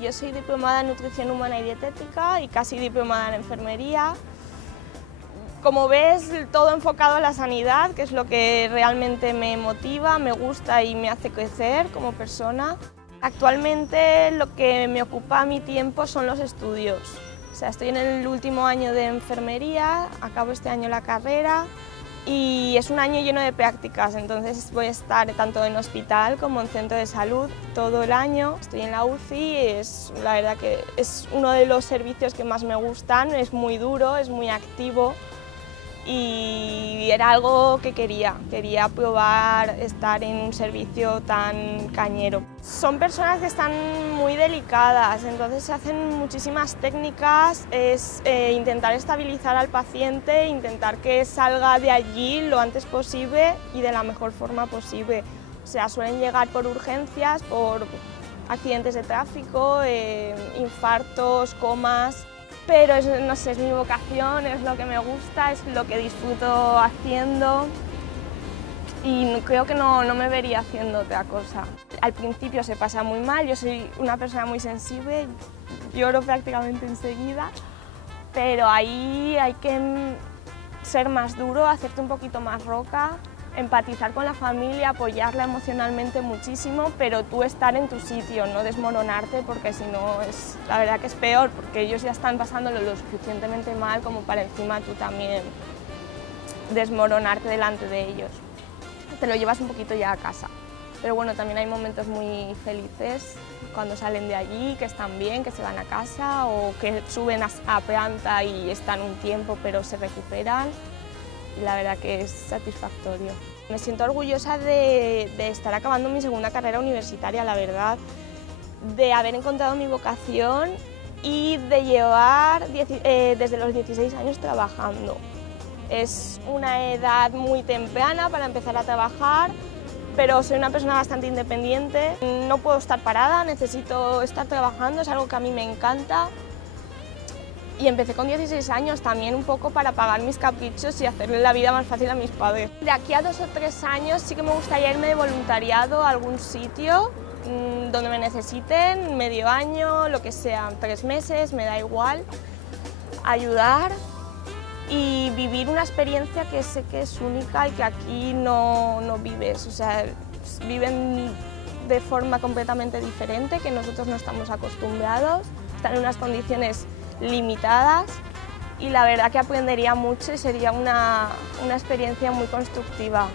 Yo soy diplomada en nutrición humana y dietética y casi diplomada en enfermería. Como ves, todo enfocado a la sanidad, que es lo que realmente me motiva, me gusta y me hace crecer como persona. Actualmente lo que me ocupa mi tiempo son los estudios. O sea, estoy en el último año de enfermería, acabo este año la carrera y es un año lleno de prácticas, entonces voy a estar tanto en hospital como en centro de salud todo el año. Estoy en la UCI, la verdad que es uno de los servicios que más me gustan, es muy duro, es muy activo y era algo que quería probar estar en un servicio tan cañero. Son personas que están muy delicadas, entonces se hacen muchísimas técnicas, es intentar estabilizar al paciente, intentar que salga de allí lo antes posible y de la mejor forma posible. O sea, suelen llegar por urgencias, por accidentes de tráfico, infartos, comas. Pero no sé, es mi vocación, es lo que me gusta, es lo que disfruto haciendo y creo que no me vería haciendo otra cosa. Al principio se pasa muy mal, yo soy una persona muy sensible, lloro prácticamente enseguida, pero ahí hay que ser más duro, hacerte un poquito más roca, empatizar con la familia, apoyarla emocionalmente muchísimo, pero tú estar en tu sitio, no desmoronarte, porque si no, la verdad que es peor, porque ellos ya están pasándolo lo suficientemente mal como para encima tú también desmoronarte delante de ellos. Te lo llevas un poquito ya a casa. Pero bueno, también hay momentos muy felices cuando salen de allí, que están bien, que se van a casa o que suben a planta y están un tiempo pero se recuperan. Y la verdad que es satisfactorio. Me siento orgullosa de estar acabando mi segunda carrera universitaria, la verdad, de haber encontrado mi vocación y de llevar desde los 16 años trabajando. Es una edad muy temprana para empezar a trabajar, pero soy una persona bastante independiente. No puedo estar parada, necesito estar trabajando, es algo que a mí me encanta. Y empecé con 16 años también un poco para pagar mis caprichos y hacerle la vida más fácil a mis padres. De aquí a 2 o 3 años sí que me gustaría irme de voluntariado a algún sitio donde me necesiten, medio año, lo que sea, 3 meses, me da igual, ayudar y vivir una experiencia que sé que es única y que aquí no vives. O sea, viven de forma completamente diferente, que nosotros no estamos acostumbrados, están en unas condiciones limitadas y la verdad que aprendería mucho y sería una experiencia muy constructiva.